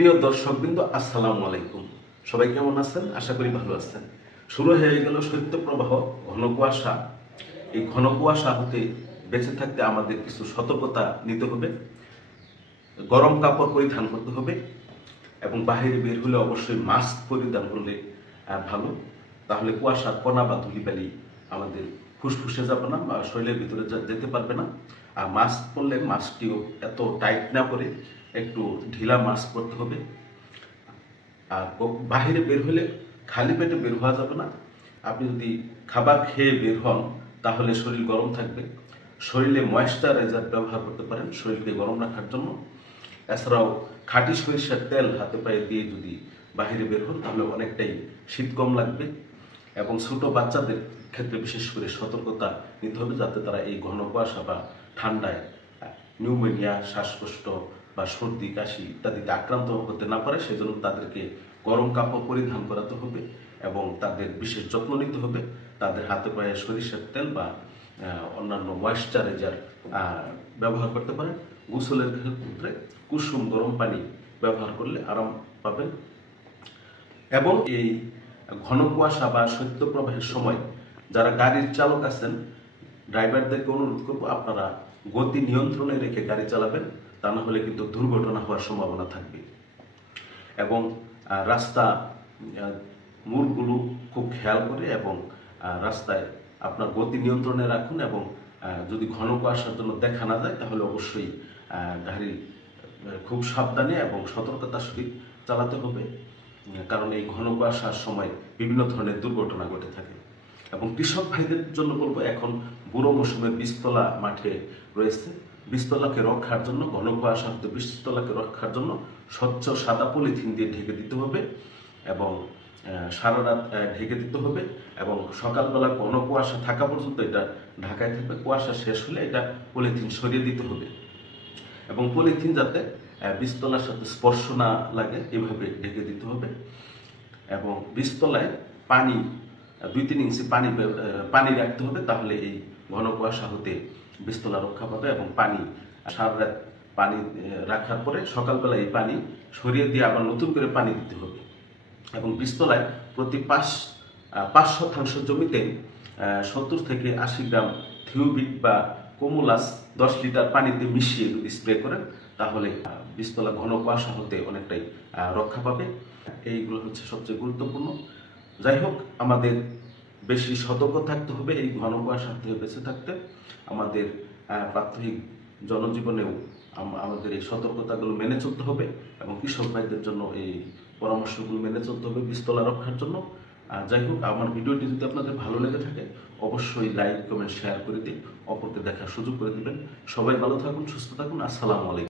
প্রিয় দর্শকবৃন্দ, আসসালামু আলাইকুম। সবাই কেমন আছেন? আশা করি ভালো আছেন। শুরু হয়ে গেল শৈত্যপ্রবাহ, ঘন কুয়াশা। এই ঘন কুয়াশা হতে বেঁচে থাকতে আমাদের কিছু সতর্কতা নিতে হবে। গরম কাপড় পরিধান করতে হবে এবং বাইরে বের হলে অবশ্যই মাস্ক পরিধান করলে ভালো। তাহলে কুয়াশার কণা বা ধূলিবালি আমাদের ফুসফুসে যাবে না বা শরীরের ভিতরে যেতে পারবে না। আর মাস্ক পরলে মাস্কটিও এত টাইট না করে একটু ঢিলা মাস্ক পরতে হবে। আর বাহিরে বের হলে খালি পেটে বের হওয়া যাবে না। আপনি যদি খাবার খেয়ে বের হন তাহলে শরীর গরম থাকবে। শরীরে ময়েশ্চারাইজার ব্যবহার করতে পারেন শরীরকে গরম রাখার জন্য। এছাড়াও খাঁটি সরিষার তেল হাতে পায়ে দিয়ে যদি বাহিরে বের হন তাহলে অনেকটাই শীত কম লাগবে। এবং ছোট বাচ্চাদের ক্ষেত্রে বিশেষ করে সতর্কতা নিতে হবে যাতে তারা এই ঘন কুয়াশা বা ঠান্ডায় নিউমোনিয়া, শ্বাসকষ্ট বা সর্দি কাশি ইত্যাদিতে আক্রান্ত হতে না পারে। সেজন্য তাদেরকে গরম কাপড় পরিধান করাতে হবে এবং তাদের বিশেষ যত্ন নিতে হবে। তাদের হাতে পায়ে সরিষার তেল বা অন্যান্য ময়েশ্চারাইজার ব্যবহার করতে পারেন। গোসলের ক্ষেত্রে কুসুম গরম পানি ব্যবহার করলে আরাম পাবেন। এবং এই ঘন কুয়াশা বা শৈত্যপ্রবাহের সময় যারা গাড়ির চালক আছেন, ড্রাইভারদেরকে অনুরোধ করবো আপনারা গতি নিয়ন্ত্রণে রেখে গাড়ি চালাবেন, তা না হলে কিন্তু দুর্ঘটনা হওয়ার সম্ভাবনা থাকবে। এবং রাস্তা মোড়গুলো খুব খেয়াল করে এবং রাস্তায় আপনার গতি নিয়ন্ত্রণে রাখুন। এবং যদি ঘন কুয়াশার জন্য দেখা না যায় তাহলে অবশ্যই গাড়ি খুব সাবধানে এবং সতর্কতার সহিত চালাতে হবে, কারণ এই ঘন কুয়াশার সময় বিভিন্ন ধরনের দুর্ঘটনা ঘটে থাকে। এবং কৃষক ভাইদের জন্য বলবো, এখন বুড়ো মৌসুমের বীজতলা মাঠে রয়েছে। বীজতলাকে রক্ষার জন্য, ঘন কুয়াশা হতে বীজতলাকে রক্ষার জন্য স্বচ্ছ সাদা পলিথিন দিয়ে ঢেকে দিতে হবে এবং সারা রাত ঢেকে দিতে হবে। এবং সকালবেলা ঘন কুয়াশা থাকা পর্যন্ত এটা ঢাকায় থাকবে। কুয়াশা শেষ হলে এটা পলিথিন সরিয়ে দিতে হবে এবং পলিথিন যাতে বীজতলার সাথে স্পর্শ না লাগে এভাবে ঢেকে দিতে হবে। এবং বীজতলায় পানি 2-3 ইঞ্চি পানি রাখতে হবে, তাহলে এই ঘন কুয়াশা হতে বীজতলা রক্ষা পাবে। এবং পানি সারা রাত পানি রাখার পরে সকালবেলা এই পানি সরিয়ে দিয়ে আবার নতুন করে পানি দিতে হবে। এবং বীজতলায় প্রতি 5% জমিতে 70 থেকে 80 গ্রাম থিওবিট বা কোমোলাস 10 লিটার পানিতে মিশিয়ে যদি স্প্রে করেন তাহলে বীজতলা ঘন কুয়াশা হতে অনেকটাই রক্ষা পাবে। এইগুলো হচ্ছে সবচেয়ে গুরুত্বপূর্ণ। যাই হোক, আমাদের বেশি সতর্ক থাকতে হবে এই ঘন কুয়াশা থেকে বেঁচে থাকতে। আমাদের প্রাত্যহিক জনজীবনেও আমাদের এই সতর্কতাগুলো মেনে চলতে হবে এবং কৃষক ভাইদের জন্য এই পরামর্শগুলো মেনে চলতে হবে বীজতলা রক্ষার জন্য। যাই হোক, আমার ভিডিওটি যদি আপনাদের ভালো লেগে থাকে অবশ্যই লাইক, কমেন্ট, শেয়ার করে দিন, অপরকে দেখার সুযোগ করে দিবেন। সবাই ভালো থাকুন, সুস্থ থাকুন। আসসালামু আলাইকুম।